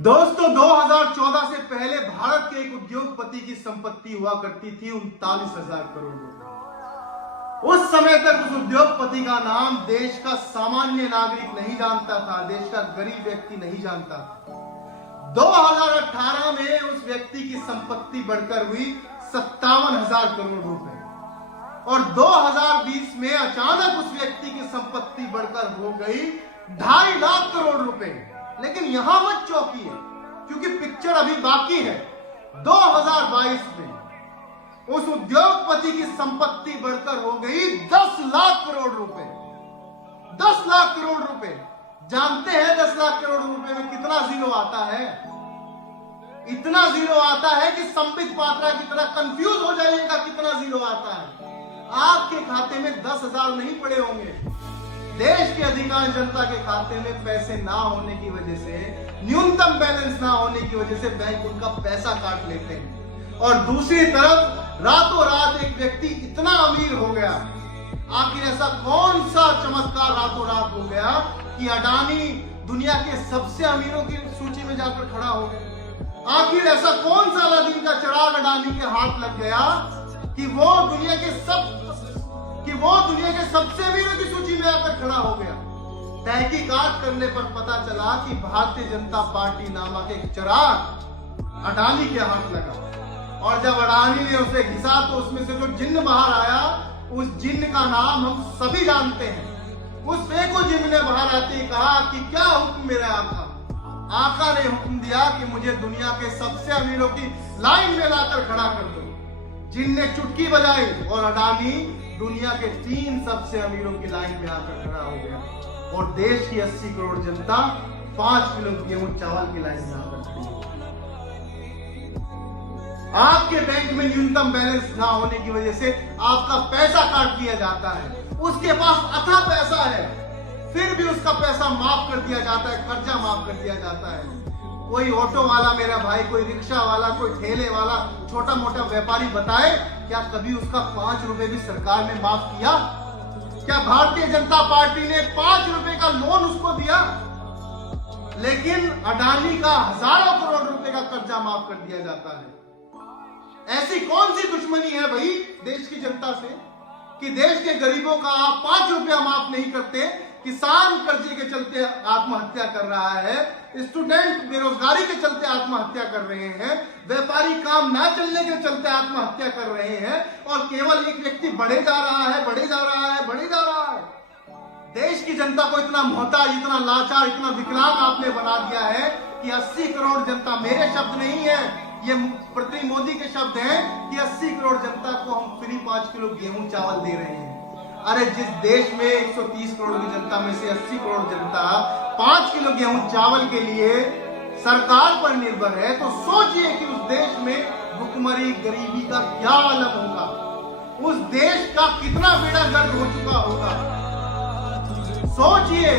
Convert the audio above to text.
दोस्तों 2014 से पहले भारत के एक उद्योगपति की संपत्ति हुआ करती थी 39,000 करोड़ रुपए। उस समय तक उस उद्योगपति का नाम देश का सामान्य नागरिक नहीं जानता था, देश का गरीब व्यक्ति नहीं जानता था। 2018 में उस व्यक्ति की संपत्ति बढ़कर हुई 57,000 करोड़ रुपए और 2020 में अचानक उस व्यक्ति की संपत्ति बढ़कर हो गई 2.5 लाख करोड़ रुपए। लेकिन यहां मत चौंकिए क्योंकि पिक्चर अभी बाकी है। 2022 में उस उद्योगपति की संपत्ति बढ़कर हो गई 10 लाख करोड़ रुपए। 10 लाख करोड़ रुपए। जानते हैं 10 लाख करोड़ रुपए में कितना जीरो आता है? इतना जीरो आता है कि संबित पात्रा की तरह कंफ्यूज हो जाइएगा कितना जीरो आता है। आपके खाते में 10,000 नहीं पड़े होंगे। देश के अधिकांश जनता के खाते में पैसे ना होने की वजह से, न्यूनतम बैलेंस ना होने की वजह से बैंक उनका पैसा काट लेते हैं। और दूसरी तरफ रातों रात एक व्यक्ति इतना अमीर हो गया। आखिर ऐसा कौन सा चमत्कार रातों रात हो गया कि अडानी दुनिया के सबसे अमीरों की सूची में जाकर खड़ा हो गया? आखिर ऐसा कौन सा अलादीन का चिराग अडानी के हाथ लग गया कि वो दुनिया के सबसे अमीरों की सूची में आकर खड़ा हो गया? तहकीकात करने पर पता चला कि भारतीय जनता पार्टी नामक एक चिराग अडानी के हाथ लगा और जब अडानी ने उसे घिसा तो उसमें से जो जिन्न बाहर आया, उस जिन्न का नाम हम सभी जानते हैं। उस फेको जिन्न ने बाहर आते ही कहा कि क्या हुक्म मेरे आका? आका ने हुक्म दिया कि मुझे दुनिया के सबसे अमीरों की लाइन में लाकर खड़ा कर दो। जिन्न ने चुटकी बजाई और अडानी दुनिया के 3 सबसे अमीरों की लाइन में आकर खड़ा हो गया और देश की 80 करोड़ जनता 5 किलो गेहूं चावल की लाइन में आकर खड़ी हो गई। आपके बैंक में न्यूनतम बैलेंस ना होने की वजह से आपका पैसा काट दिया जाता है। उसके पास अथाह पैसा है, फिर भी उसका पैसा माफ कर दिया जाता है, कर्जा माफ कर दिया जाता है। कोई ऑटो वाला मेरा भाई, कोई रिक्शा वाला, कोई ठेले वाला, छोटा मोटा व्यापारी बताए क्या कभी उसका 5 रुपए भी सरकार ने माफ किया? क्या भारतीय जनता पार्टी ने 5 रुपए का लोन उसको दिया? लेकिन अडानी का हजारों करोड़ रुपए का कर्जा माफ कर दिया जाता है। ऐसी कौन सी दुश्मनी है भाई देश की जनता से कि देश के गरीबों का आप 5 रुपया माफ नहीं करते? किसान कर्जे के चलते आत्महत्या कर रहा है, स्टूडेंट बेरोजगारी के चलते आत्महत्या कर रहे हैं, व्यापारी काम ना चलने के चलते आत्महत्या कर रहे हैं और केवल एक व्यक्ति बढ़े जा रहा है, बढ़े जा रहा है, बढ़े जा रहा है। देश की जनता को इतना मोहताज, इतना लाचार, इतना विकलांग आपने बना दिया है कि 80 करोड़ जनता, मेरे शब्द नहीं है, ये प्रधानमंत्री मोदी के शब्द हैं कि 80 करोड़ जनता को हम फ्री 5 किलो गेहूं चावल दे रहे हैं। अरे जिस देश में 130 करोड़ की जनता में से 80 करोड़ जनता 5 किलो गेहूं चावल के लिए सरकार पर निर्भर है, तो सोचिए कि उस देश में भुखमरी, गरीबी का क्या आलम होगा, उस देश का कितना बेड़ा गर्क हो चुका होगा। सोचिए